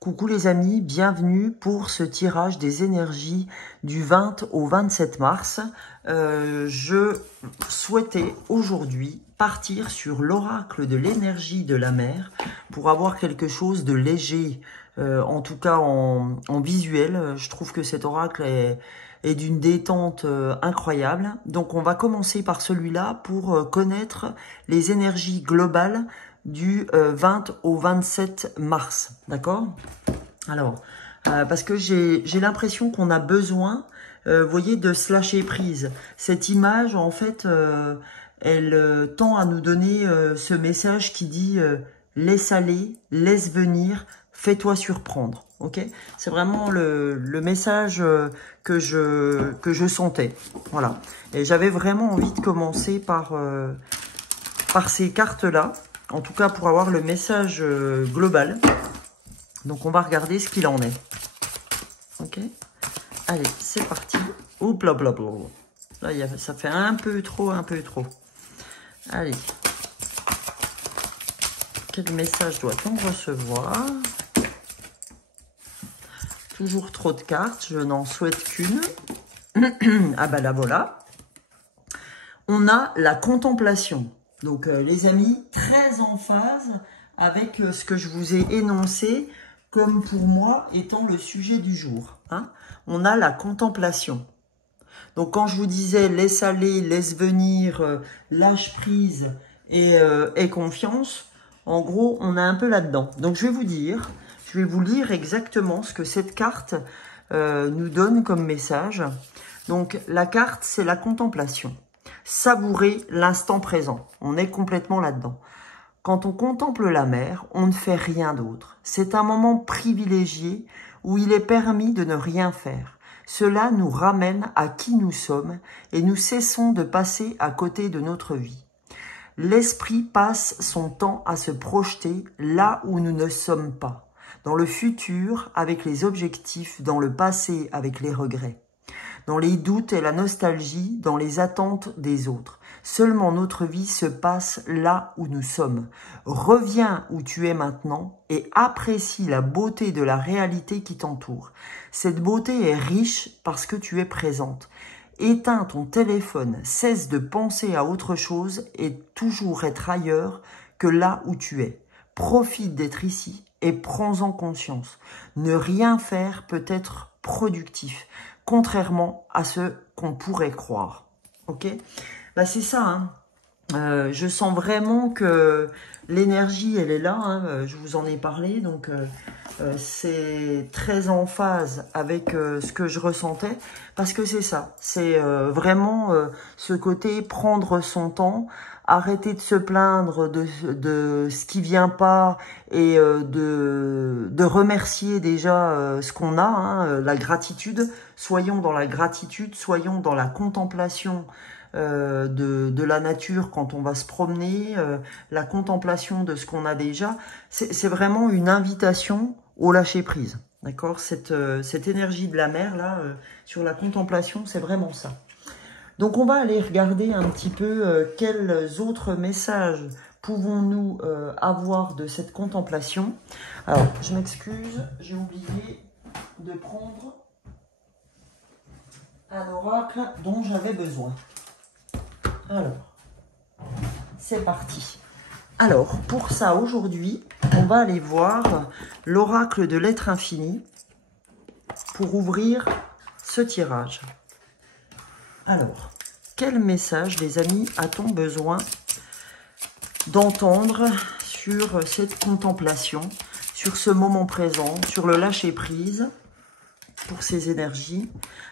Coucou les amis, bienvenue pour ce tirage des énergies du 20 au 27 mars. Je souhaitais aujourd'hui partir sur l'oracle de l'énergie de la mer pour avoir quelque chose de léger, en tout cas en visuel. Je trouve que cet oracle est d'une détente incroyable. Donc on va commencer par celui-là pour connaître les énergies globales du 20 au 27 mars, d'accord? Alors, parce que j'ai l'impression qu'on a besoin, vous voyez, de se lâcher prise. Cette image, en fait, elle tend à nous donner ce message qui dit laisse aller, laisse venir, fais-toi surprendre. Ok, c'est vraiment le message que je sentais. Voilà. Et j'avais vraiment envie de commencer par ces cartes-là. En tout cas, pour avoir le message global. Donc, on va regarder ce qu'il en est. Ok. Allez, c'est parti. Oups, blablabla. Là, ça fait un peu trop, un peu trop. Allez. Quel message doit-on recevoir? Toujours trop de cartes. Je n'en souhaite qu'une. Ah bah là, voilà. On a la contemplation. Donc, les amis, très en phase avec ce que je vous ai énoncé comme pour moi étant le sujet du jour. Hein. On a la contemplation. Donc, quand je vous disais laisse aller, laisse venir, lâche prise et confiance, en gros, on est un peu là-dedans. Donc, je vais vous lire exactement ce que cette carte nous donne comme message. Donc, la carte, c'est la contemplation. Savourer l'instant présent. On est complètement là-dedans. Quand on contemple la mer, on ne fait rien d'autre. C'est un moment privilégié où il est permis de ne rien faire. Cela nous ramène à qui nous sommes et nous cessons de passer à côté de notre vie. L'esprit passe son temps à se projeter là où nous ne sommes pas, dans le futur avec les objectifs, dans le passé avec les regrets. Dans les doutes et la nostalgie, dans les attentes des autres. Seulement notre vie se passe là où nous sommes. Reviens où tu es maintenant et apprécie la beauté de la réalité qui t'entoure. Cette beauté est riche parce que tu es présente. Éteins ton téléphone, cesse de penser à autre chose et toujours être ailleurs que là où tu es. Profite d'être ici et prends-en conscience. Ne rien faire peut être productif. Contrairement à ce qu'on pourrait croire. Ok, bah c'est ça. Hein. Je sens vraiment que l'énergie, elle est là. Hein. Je vous en ai parlé. Donc, c'est très en phase avec ce que je ressentais. Parce que c'est ça. C'est vraiment ce côté prendre son temps. Arrêter de se plaindre de ce qui vient pas et de remercier déjà ce qu'on a, hein, la gratitude. Soyons dans la gratitude, soyons dans la contemplation de la nature quand on va se promener, la contemplation de ce qu'on a déjà. C'est vraiment une invitation au lâcher-prise. D'accord, cette énergie de la mer, là, sur la contemplation, c'est vraiment ça. Donc, on va aller regarder un petit peu quels autres messages pouvons-nous avoir de cette contemplation. Alors, je m'excuse, j'ai oublié de prendre un oracle dont j'avais besoin. Alors, c'est parti. Alors, pour ça, aujourd'hui, on va aller voir l'oracle de l'être infini pour ouvrir ce tirage. Alors, quel message, les amis, a-t-on besoin d'entendre sur cette contemplation, sur ce moment présent, sur le lâcher-prise pour ces énergies?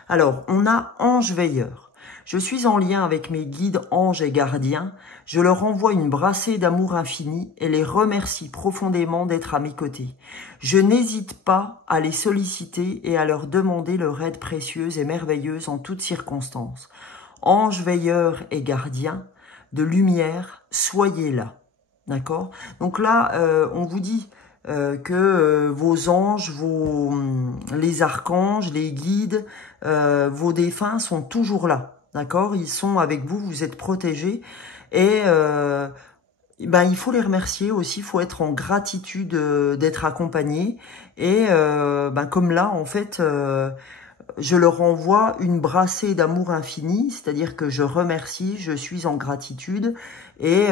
Alors, on a ange veilleur. Je suis en lien avec mes guides, anges et gardiens. Je leur envoie une brassée d'amour infini et les remercie profondément d'être à mes côtés. Je n'hésite pas à les solliciter et à leur demander leur aide précieuse et merveilleuse en toutes circonstances. Anges veilleurs et gardiens de lumière, soyez là. D'accord? Donc là, on vous dit que vos anges, les archanges, les guides, vos défunts sont toujours là. D'accord? Ils sont avec vous, vous êtes protégés. Et ben, il faut les remercier aussi, il faut être en gratitude d'être accompagné. Et ben, comme là, en fait, je leur envoie une brassée d'amour infini, c'est-à-dire que je remercie, je suis en gratitude et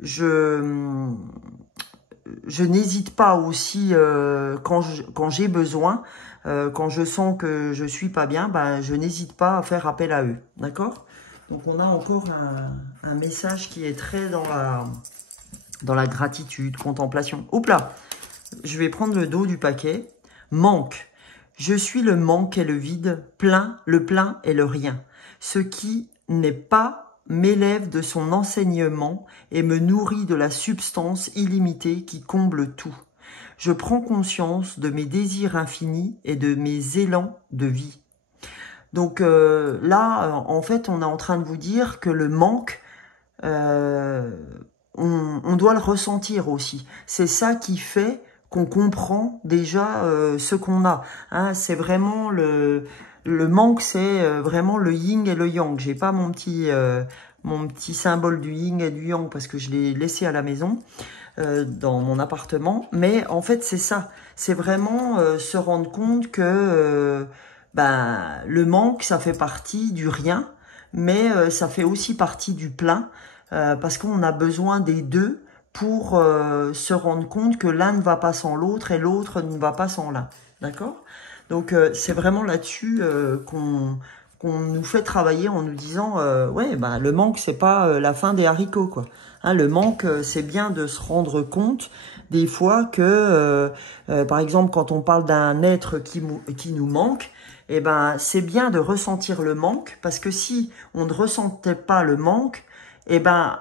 je n'hésite pas aussi quand j'ai besoin, quand je sens que je suis pas bien, ben, je n'hésite pas à faire appel à eux, d'accord? Donc on a encore un message qui est très dans la gratitude, contemplation. Oups là, je vais prendre le dos du paquet. Manque. Je suis le manque et le vide, le plein et le rien. Ce qui n'est pas m'élève de son enseignement et me nourrit de la substance illimitée qui comble tout. Je prends conscience de mes désirs infinis et de mes élans de vie. Donc là, en fait, on est en train de vous dire que le manque, on doit le ressentir aussi. C'est ça qui fait qu'on comprend déjà ce qu'on a. Hein, c'est vraiment le manque, c'est vraiment le yin et le yang. J'ai pas mon petit symbole du yin et du yang parce que je l'ai laissé à la maison dans mon appartement. Mais en fait, c'est ça. C'est vraiment se rendre compte que ben, le manque, ça fait partie du rien, mais ça fait aussi partie du plein. Parce qu'on a besoin des deux pour se rendre compte que l'un ne va pas sans l'autre et l'autre ne va pas sans l'un. D'accord? Donc, c'est vraiment là-dessus qu'on nous fait travailler en nous disant ouais, bah, le manque, c'est pas la fin des haricots, quoi. Hein, le manque, c'est bien de se rendre compte des fois que, par exemple, quand on parle d'un être qui nous manque, eh ben, c'est bien de ressentir le manque, parce que si on ne ressentait pas le manque, eh ben,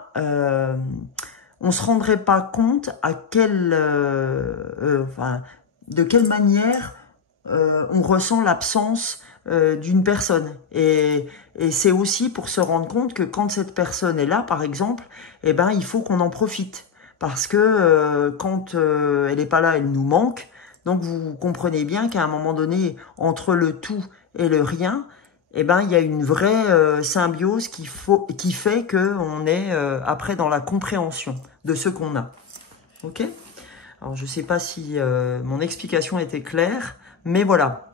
on se rendrait pas compte à de quelle manière on ressent l'absence d'une personne. Et c'est aussi pour se rendre compte que quand cette personne est là, par exemple, eh ben, il faut qu'on en profite. Parce que quand elle n'est pas là, elle nous manque. Donc vous comprenez bien qu'à un moment donné, entre le tout et le rien, eh ben, il y a une vraie symbiose qui fait qu'on est après dans la compréhension de ce qu'on a. Ok? Alors, je ne sais pas si mon explication était claire, mais voilà.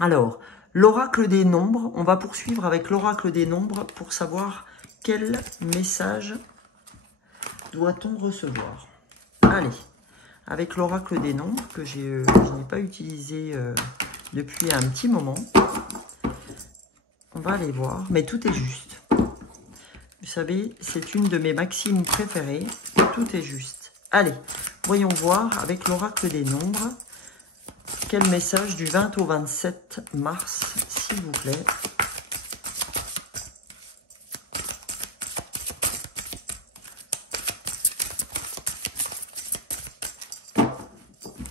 Alors, l'oracle des nombres, on va poursuivre avec l'oracle des nombres pour savoir quel message doit-on recevoir. Allez, avec l'oracle des nombres que je n'ai pas utilisé depuis un petit moment. On va aller voir, mais tout est juste. Vous savez, c'est une de mes maximes préférées. Tout est juste. Allez, voyons voir avec l'oracle des nombres. Quel message du 20 au 27 mars, s'il vous plaît.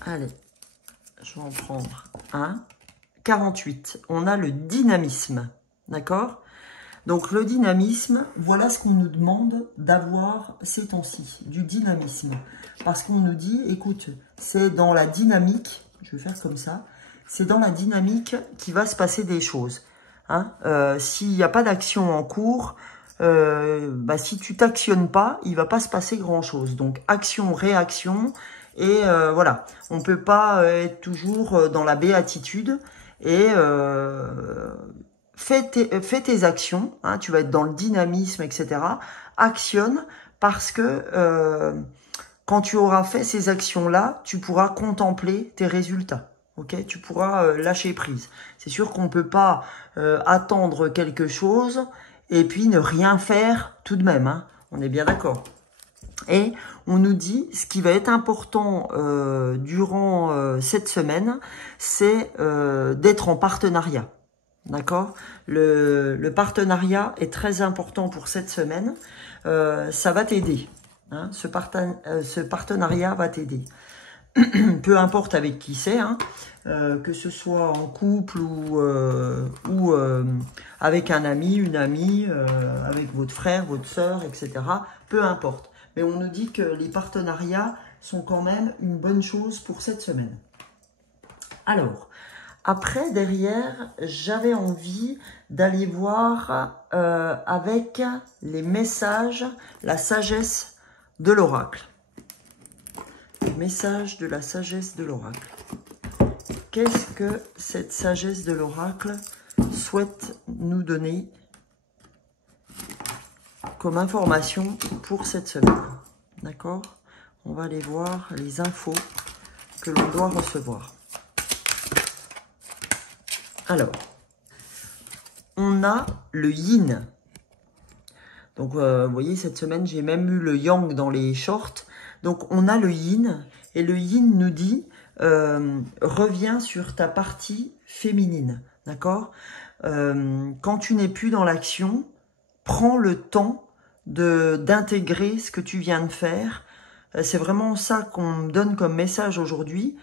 Allez, je vais en prendre un. 48, on a le dynamisme. D'accord? Donc le dynamisme, voilà ce qu'on nous demande d'avoir ces temps-ci, du dynamisme. Parce qu'on nous dit, écoute, c'est dans la dynamique, je vais faire comme ça, c'est dans la dynamique qu'il va se passer des choses. Hein, s'il n'y a pas d'action en cours, bah, si tu t'actionnes pas, il va pas se passer grand-chose. Donc action, réaction, et voilà. On peut pas être toujours dans la béatitude, et fais tes actions, hein, tu vas être dans le dynamisme, etc. Actionne, parce que quand tu auras fait ces actions-là, tu pourras contempler tes résultats. Ok, tu pourras lâcher prise. C'est sûr qu'on ne peut pas attendre quelque chose et puis ne rien faire tout de même. Hein. On est bien d'accord. Et on nous dit, ce qui va être important durant cette semaine, c'est d'être en partenariat. D'accord? Le partenariat est très important pour cette semaine. Ça va t'aider. Hein? Ce partenariat va t'aider. Peu importe avec qui c'est, hein, que ce soit en couple ou avec un ami, une amie, avec votre frère, votre sœur, etc. Peu importe. Mais on nous dit que les partenariats sont quand même une bonne chose pour cette semaine. Alors, après, derrière, j'avais envie d'aller voir avec les messages, la sagesse de l'oracle. Message de la sagesse de l'oracle. Qu'est-ce que cette sagesse de l'oracle souhaite nous donner comme information pour cette semaine? D'accord? On va aller voir les infos que l'on doit recevoir. Alors, on a le yin. Donc, vous voyez, cette semaine, j'ai même eu le yang dans les shorts. Donc, on a le yin. Et le yin nous dit, reviens sur ta partie féminine. D'accord? Quand tu n'es plus dans l'action, prends le temps d'intégrer ce que tu viens de faire. C'est vraiment ça qu'on me donne comme message aujourd'hui.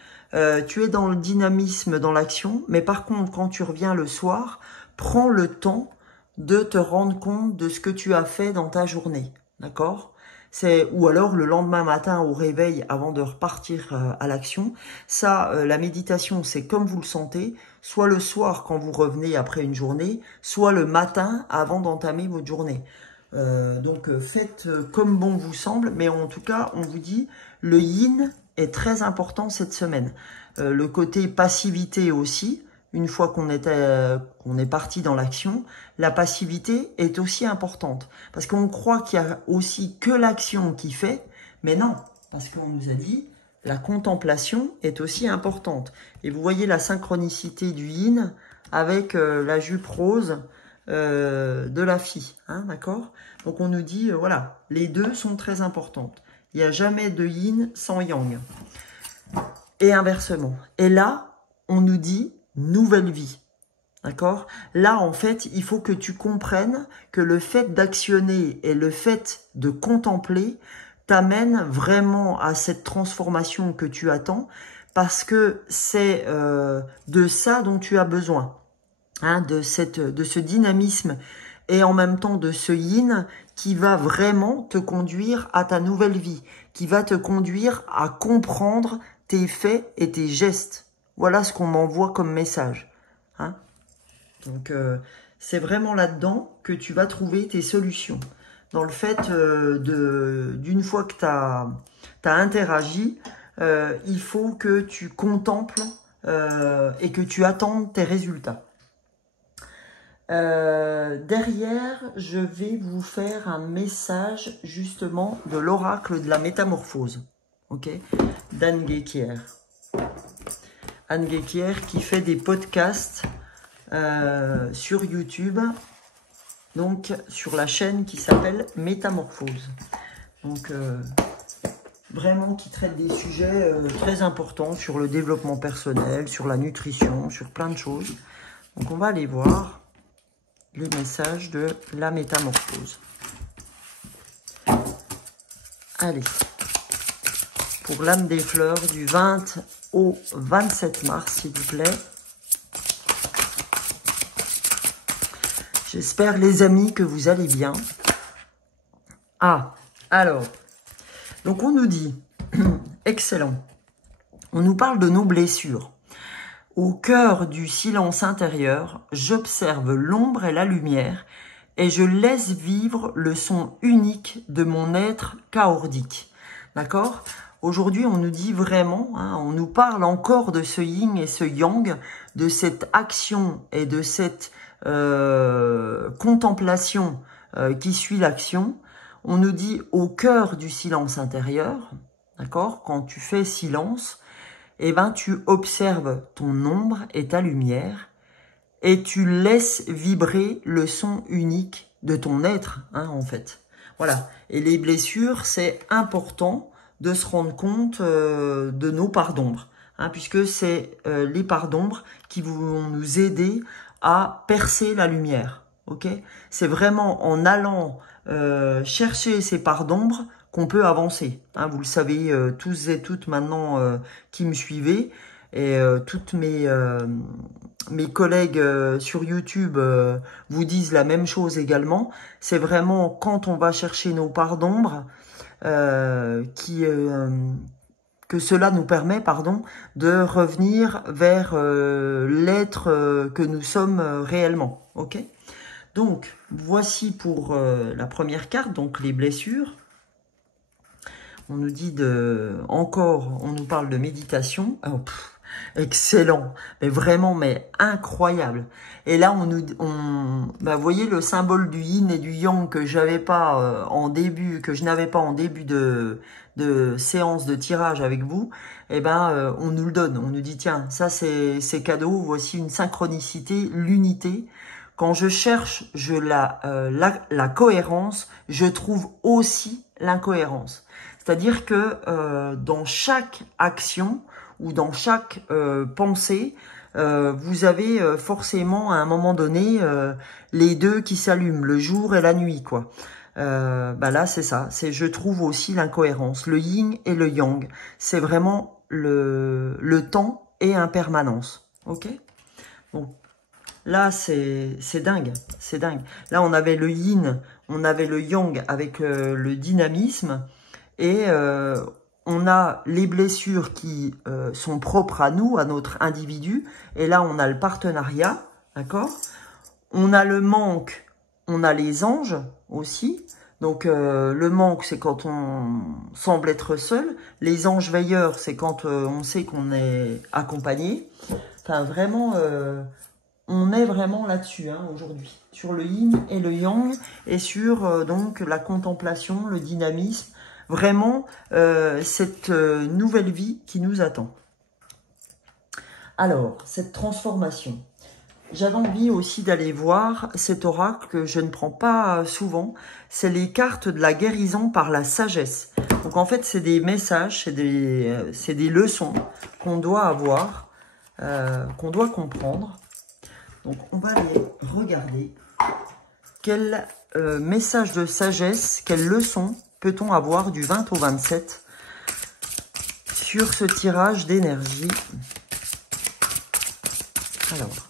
Tu es dans le dynamisme, dans l'action, mais par contre, quand tu reviens le soir, prends le temps de te rendre compte de ce que tu as fait dans ta journée, d'accord? Ou alors le lendemain matin au réveil, avant de repartir à l'action. Ça, la méditation, c'est comme vous le sentez, soit le soir quand vous revenez après une journée, soit le matin avant d'entamer votre journée. Donc faites comme bon vous semble, mais en tout cas, on vous dit, le yin est très important cette semaine. Le côté passivité aussi, une fois qu'on est parti dans l'action, la passivité est aussi importante. Parce qu'on croit qu'il y a aussi que l'action qui fait, mais non, parce qu'on nous a dit, la contemplation est aussi importante. Et vous voyez la synchronicité du yin avec la jupe rose de la fille, hein, d'accord? Donc on nous dit, voilà, les deux sont très importantes. Il n'y a jamais de yin sans yang. Et inversement. Et là, on nous dit nouvelle vie. D'accord? Là, en fait, il faut que tu comprennes que le fait d'actionner et le fait de contempler t'amène vraiment à cette transformation que tu attends, parce que c'est de ça dont tu as besoin, hein, de ce dynamisme et en même temps de ce yin qui va vraiment te conduire à ta nouvelle vie, qui va te conduire à comprendre tes faits et tes gestes. Voilà ce qu'on m'envoie comme message. Hein? Donc, c'est vraiment là-dedans que tu vas trouver tes solutions. Dans le fait d'une fois que tu as interagi, il faut que tu contemples et que tu attendes tes résultats. Derrière, je vais vous faire un message justement de l'oracle de la métamorphose. Ok, d'Anne Guéquière. Anne Guéquière qui fait des podcasts sur YouTube, donc sur la chaîne qui s'appelle Métamorphose. Donc vraiment qui traite des sujets très importants sur le développement personnel, sur la nutrition, sur plein de choses. Donc on va aller voir les messages de la métamorphose. Allez, pour l'âme des fleurs du 20 au 27 mars, s'il vous plaît. J'espère, les amis, que vous allez bien. Ah, alors, donc on nous dit, excellent, on nous parle de nos blessures. Au cœur du silence intérieur, j'observe l'ombre et la lumière et je laisse vivre le son unique de mon être chaotique. D'accord? Aujourd'hui, on nous dit vraiment, hein, on nous parle encore de ce yin et ce yang, de cette action et de cette contemplation qui suit l'action. On nous dit au cœur du silence intérieur, d'accord? Quand tu fais silence, eh ben, tu observes ton ombre et ta lumière et tu laisses vibrer le son unique de ton être, hein, en fait. Voilà. Et les blessures, c'est important de se rendre compte de nos parts d'ombre, hein, puisque c'est les parts d'ombre qui vont nous aider à percer la lumière. Ok? C'est vraiment en allant chercher ces parts d'ombre qu'on peut avancer. Hein, vous le savez tous et toutes maintenant qui me suivez, et toutes mes collègues sur YouTube vous disent la même chose également. C'est vraiment quand on va chercher nos parts d'ombre que cela nous permet, de revenir vers l'être que nous sommes réellement. Ok? Donc, voici pour la première carte, donc les blessures. On nous dit encore, on nous parle de méditation. Oh, excellent, mais vraiment, mais incroyable. Et là, vous voyez le symbole du yin et du yang que j'avais pas que je n'avais pas en début de séance de tirage avec vous. Et on nous le donne. On nous dit tiens, ça c'est cadeau. Voici une synchronicité, l'unité. Quand je cherche la cohérence, je trouve aussi l'incohérence. C'est-à-dire que dans chaque action ou dans chaque pensée, vous avez forcément à un moment donné les deux qui s'allument, le jour et la nuit, quoi. Là, c'est ça. Je trouve aussi l'incohérence. Le yin et le yang, c'est vraiment le temps et impermanence. Ok? Donc, là, c'est dingue. C'est dingue. Là, on avait le yin, on avait le yang avec le dynamisme. Et on a les blessures qui sont propres à nous, à notre individu. Et là, on a le partenariat, d'accord? On a le manque, on a les anges aussi. Donc, le manque, c'est quand on semble être seul. Les anges veilleurs, c'est quand on sait qu'on est accompagné. Enfin, vraiment, on est vraiment là-dessus aujourd'hui. Sur le yin et le yang et sur donc la contemplation, le dynamisme. Vraiment, cette nouvelle vie qui nous attend. Alors, cette transformation. J'avais envie aussi d'aller voir cet oracle que je ne prends pas souvent. C'est les cartes de la guérison par la sagesse. Donc, en fait, c'est des messages, c'est des leçons qu'on doit avoir, qu'on doit comprendre. Donc, on va aller regarder quel message de sagesse, quelle leçon peut-on avoir du 20 au 27 sur ce tirage d'énergie? Alors,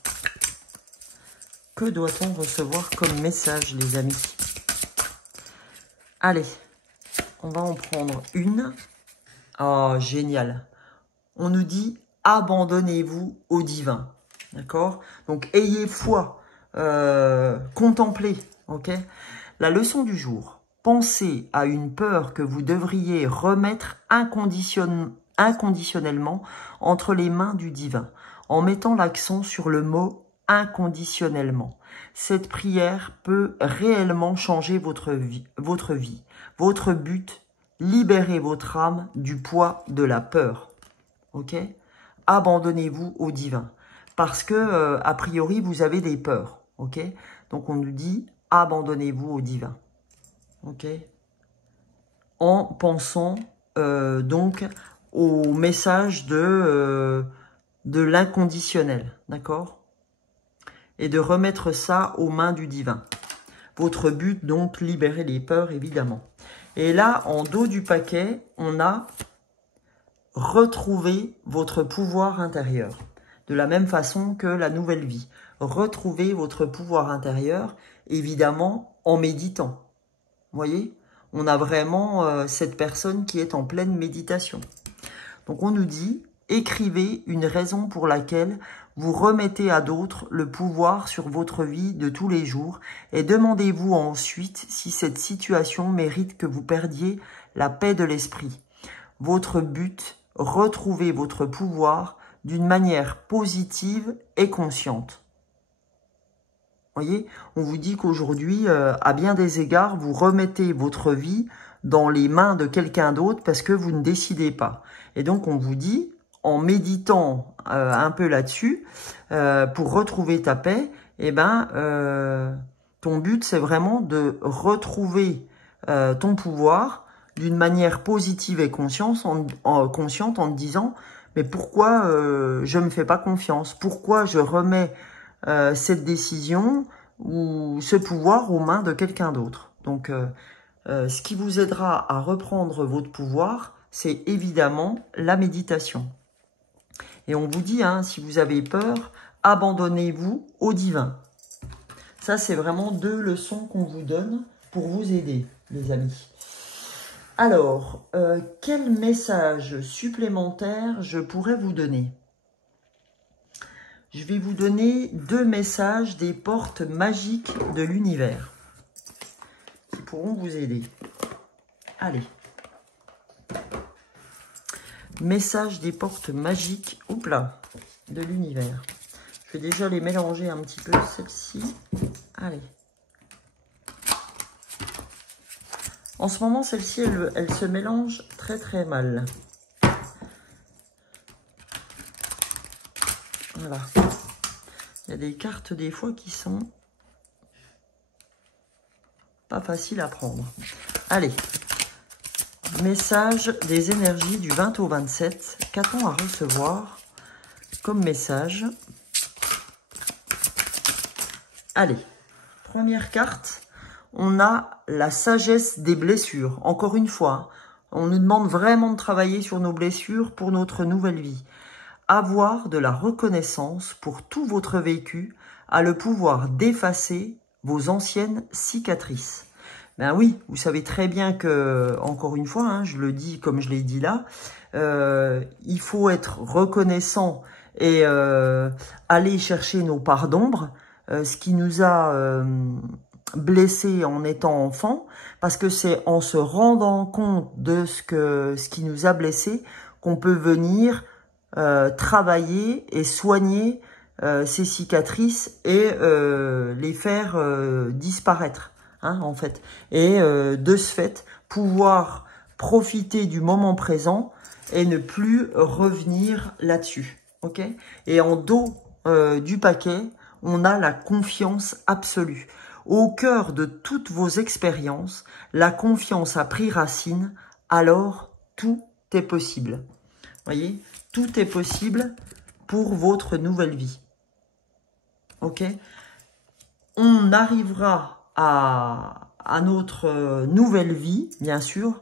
que doit-on recevoir comme message, les amis? Allez, on va en prendre une. Oh, génial. On nous dit « Abandonnez-vous au divin ». D'accord? Donc, ayez foi, contemplez, ok? La leçon du jour. Pensez à une peur que vous devriez remettre inconditionnellement entre les mains du divin, en mettant l'accent sur le mot « inconditionnellement ». Cette prière peut réellement changer votre vie. Votre but, libérez votre âme du poids de la peur. Ok? Abandonnez-vous au divin. Parce que, a priori, vous avez des peurs. Ok? Donc, on nous dit « Abandonnez-vous au divin ». Ok, en pensant donc au message de l'inconditionnel, d'accord? Et de remettre ça aux mains du divin. Votre but, donc, libérer les peurs, évidemment. Et là, en dos du paquet, on a retrouver votre pouvoir intérieur. De la même façon que la nouvelle vie. Retrouvez votre pouvoir intérieur, évidemment, en méditant. Vous voyez, on a vraiment cette personne qui est en pleine méditation. Donc, on nous dit, écrivez une raison pour laquelle vous remettez à d'autres le pouvoir sur votre vie de tous les jours et demandez-vous ensuite si cette situation mérite que vous perdiez la paix de l'esprit. Votre but, retrouvez votre pouvoir d'une manière positive et consciente. Voyez, on vous dit qu'aujourd'hui, à bien des égards, vous remettez votre vie dans les mains de quelqu'un d'autre parce que vous ne décidez pas. Et donc, on vous dit, en méditant un peu là-dessus, pour retrouver ta paix, ton but, c'est vraiment de retrouver ton pouvoir d'une manière positive et consciente en te disant, mais pourquoi je ne me fais pas confiance? Pourquoi je remets cette décision ou ce pouvoir aux mains de quelqu'un d'autre? Donc, ce qui vous aidera à reprendre votre pouvoir, c'est évidemment la méditation. Et on vous dit, si vous avez peur, abandonnez-vous au divin. Ça, c'est vraiment 2 leçons qu'on vous donne pour vous aider, les amis. Alors, quel message supplémentaire je pourrais vous donner? Je vais vous donner 2 messages des portes magiques de l'univers qui pourront vous aider. Allez. Message des portes magiques, oups là, de l'univers. Je vais déjà les mélanger un petit peu, celle-ci. Allez. En ce moment, celle-ci, elle se mélange très très mal. Voilà. Il y a des cartes des fois qui sont pas faciles à prendre. Allez. Message des énergies du 20 au 27. Qu'a-t-on à recevoir comme message? Allez. Première carte. On a la sagesse des blessures. Encore une fois, on nous demande vraiment de travailler sur nos blessures pour notre nouvelle vie. Avoir de la reconnaissance pour tout votre vécu a le pouvoir d'effacer vos anciennes cicatrices. Ben oui, vous savez très bien que, encore une fois, hein, je le dis comme je l'ai dit là, il faut être reconnaissant et aller chercher nos parts d'ombre, ce qui nous a blessés en étant enfant, parce que c'est en se rendant compte de ce qui nous a blessés qu'on peut venir travailler et soigner ces cicatrices et les faire disparaître, hein, en fait. Et de ce fait, pouvoir profiter du moment présent et ne plus revenir là-dessus. Ok? Et en dos du paquet, on a la confiance absolue. Au cœur de toutes vos expériences, la confiance a pris racine, alors tout est possible. Voyez, tout est possible pour votre nouvelle vie. Ok? On arrivera à notre nouvelle vie, bien sûr.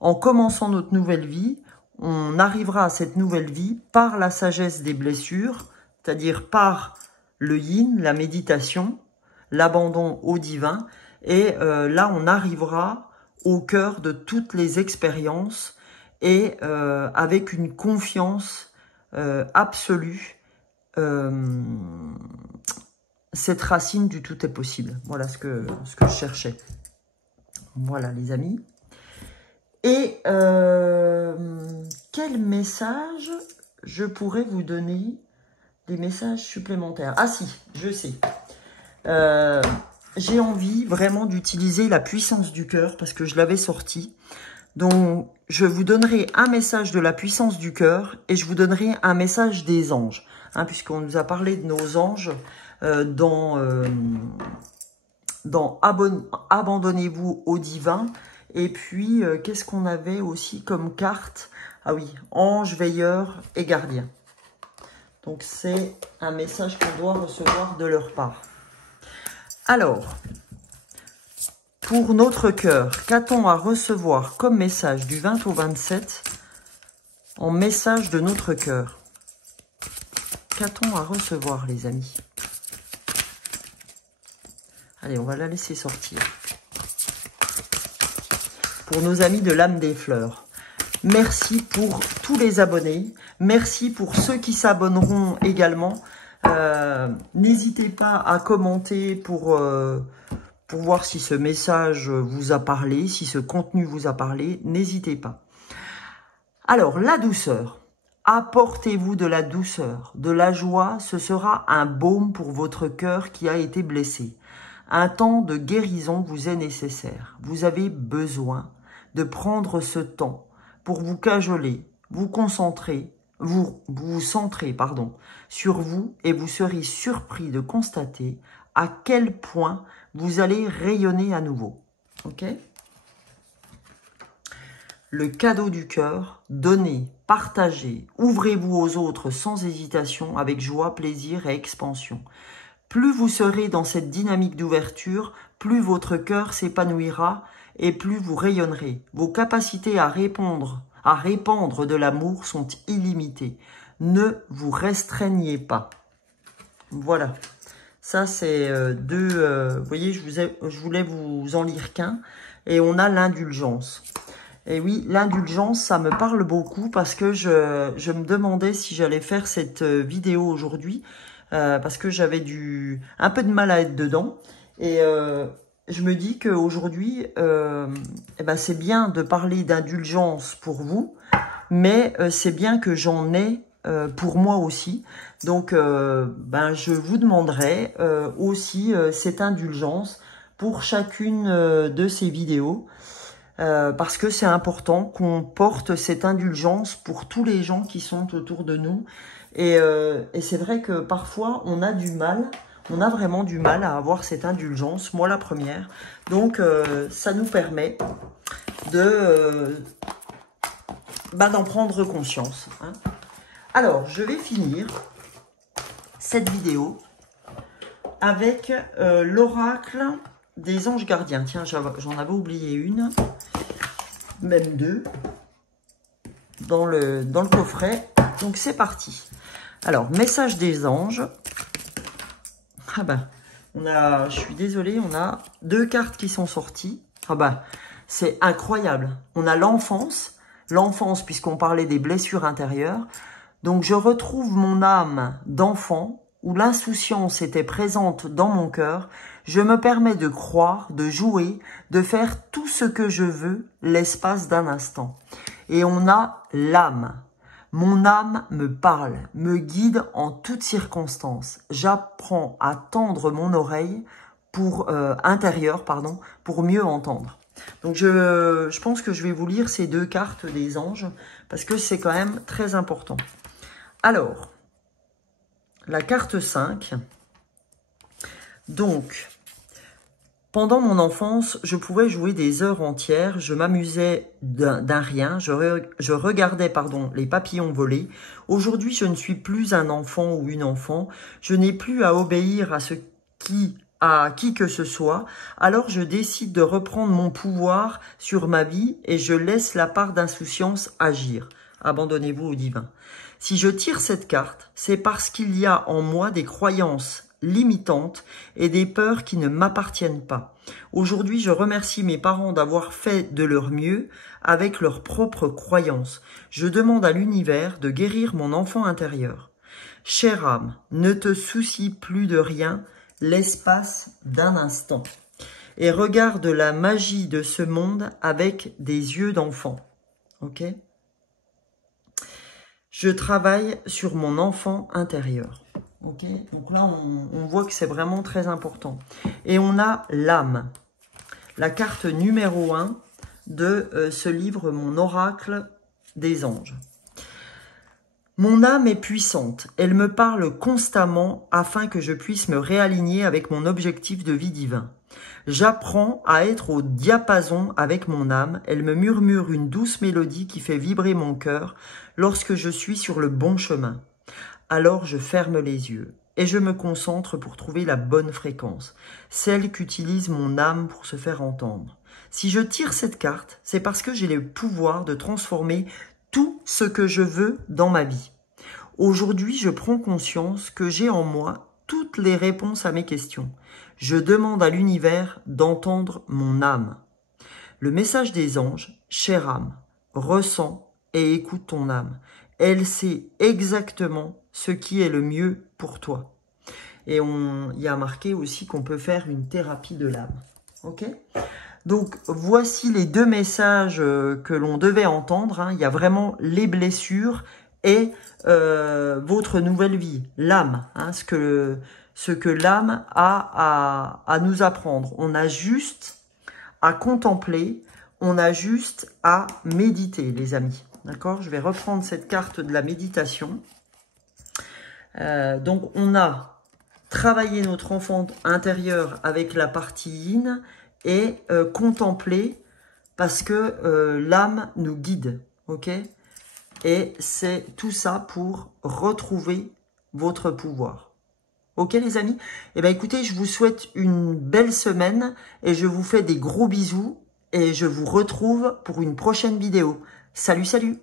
En commençant notre nouvelle vie, on arrivera à cette nouvelle vie par la sagesse des blessures, c'est-à-dire par le yin, la méditation, l'abandon au divin. Et là, on arrivera au cœur de toutes les expériences et avec une confiance absolue, cette racine du tout est possible. Voilà ce que je cherchais. Voilà les amis. Et quel message je pourrais vous donner? Des messages supplémentaires. Ah si, je sais. J'ai envie vraiment d'utiliser la puissance du cœur parce que je l'avais sorti. Donc, je vous donnerai un message de la puissance du cœur et je vous donnerai un message des anges. Hein, puisqu'on nous a parlé de nos anges dans Abandonnez-vous au divin. Et puis, qu'est-ce qu'on avait aussi comme carte? Ah oui, ange, veilleur et gardien. Donc, c'est un message qu'on doit recevoir de leur part. Alors, pour notre cœur, qu'a-t-on à recevoir comme message du 20 au 27 en message de notre cœur? Qu'a-t-on à recevoir, les amis? Allez, on va la laisser sortir. Pour nos amis de l'âme des fleurs, merci pour tous les abonnés. Merci pour ceux qui s'abonneront également. N'hésitez pas à commenter pour voir si ce message vous a parlé, si ce contenu vous a parlé. N'hésitez pas. Alors, la douceur. Apportez-vous de la douceur, de la joie. Ce sera un baume pour votre cœur qui a été blessé. Un temps de guérison vous est nécessaire. Vous avez besoin de prendre ce temps pour vous cajoler, vous concentrer, vous centrer, sur vous et vous serez surpris de constater à quel point vous allez rayonner à nouveau. Ok? Le cadeau du cœur, donnez, partagez, ouvrez-vous aux autres sans hésitation, avec joie, plaisir et expansion. Plus vous serez dans cette dynamique d'ouverture, plus votre cœur s'épanouira et plus vous rayonnerez. Vos capacités à répandre de l'amour sont illimitées. Ne vous restreignez pas. Voilà. Ça, c'est vous voyez, je voulais vous en lire qu'un. Et on a l'indulgence. Et oui, l'indulgence, ça me parle beaucoup parce que je me demandais si j'allais faire cette vidéo aujourd'hui. Parce que j'avais un peu de mal à être dedans. Et je me dis qu'aujourd'hui, c'est bien de parler d'indulgence pour vous, mais c'est bien que j'en ai pour moi aussi. Donc, je vous demanderai aussi cette indulgence pour chacune de ces vidéos. Parce que c'est important qu'on porte cette indulgence pour tous les gens qui sont autour de nous. Et c'est vrai que parfois, on a du mal, on a vraiment du mal à avoir cette indulgence, moi la première. Donc, ça nous permet d'en prendre conscience. Hein. Alors, je vais finir cette vidéo avec l'oracle des anges gardiens. Tiens, j'en avais oublié une, même deux, dans le coffret. Donc, c'est parti. Alors, message des anges. Ah ben, je suis désolée, on a 2 cartes qui sont sorties. Ah ben, c'est incroyable. On a l'enfance, puisqu'on parlait des blessures intérieures. Donc, je retrouve mon âme d'enfant, où l'insouciance était présente dans mon cœur. Je me permets de croire, de jouer, de faire tout ce que je veux l'espace d'un instant. Et on a l'âme. Mon âme me parle, me guide en toutes circonstances. J'apprends à tendre mon oreille intérieure, pour mieux entendre. Donc, je pense que je vais vous lire ces 2 cartes des anges, parce que c'est quand même très important. Alors, la carte 5. Donc, pendant mon enfance, je pouvais jouer des heures entières. Je m'amusais d'un rien. Je regardais les papillons voler. Aujourd'hui, je ne suis plus un enfant ou une enfant. Je n'ai plus à obéir à qui que ce soit. Alors, je décide de reprendre mon pouvoir sur ma vie et je laisse la part d'insouciance agir. Abandonnez-vous au divin. Si je tire cette carte, c'est parce qu'il y a en moi des croyances limitantes et des peurs qui ne m'appartiennent pas. Aujourd'hui, je remercie mes parents d'avoir fait de leur mieux avec leurs propres croyances. Je demande à l'univers de guérir mon enfant intérieur. Chère âme, ne te soucie plus de rien l'espace d'un instant et regarde la magie de ce monde avec des yeux d'enfant. Ok ? Je travaille sur mon enfant intérieur. Ok, donc là, on voit que c'est vraiment très important. Et on a l'âme, la carte numéro 1 de ce livre, Mon oracle des anges. Mon âme est puissante. Elle me parle constamment afin que je puisse me réaligner avec mon objectif de vie divin. J'apprends à être au diapason avec mon âme. Elle me murmure une douce mélodie qui fait vibrer mon cœur lorsque je suis sur le bon chemin. Alors je ferme les yeux et je me concentre pour trouver la bonne fréquence, celle qu'utilise mon âme pour se faire entendre. Si je tire cette carte, c'est parce que j'ai le pouvoir de transformer tout ce que je veux dans ma vie. Aujourd'hui, je prends conscience que j'ai en moi toutes les réponses à mes questions. Je demande à l'univers d'entendre mon âme. Le message des anges, chère âme, ressens et écoute ton âme. Elle sait exactement ce qui est le mieux pour toi. Et il y a marqué aussi qu'on peut faire une thérapie de l'âme. Ok ? Donc, voici les 2 messages que l'on devait entendre. Hein. Il y a vraiment les blessures et votre nouvelle vie, l'âme. Hein, ce que l'âme a à nous apprendre. On a juste à contempler, on a juste à méditer, les amis. D'accord ? Je vais reprendre cette carte de la méditation. Donc, on a travaillé notre enfant intérieur avec la partie yin et contempler parce que l'âme nous guide. Ok ? Et c'est tout ça pour retrouver votre pouvoir. Ok, les amis? Eh bien, écoutez, je vous souhaite une belle semaine et je vous fais des gros bisous et je vous retrouve pour une prochaine vidéo. Salut, salut!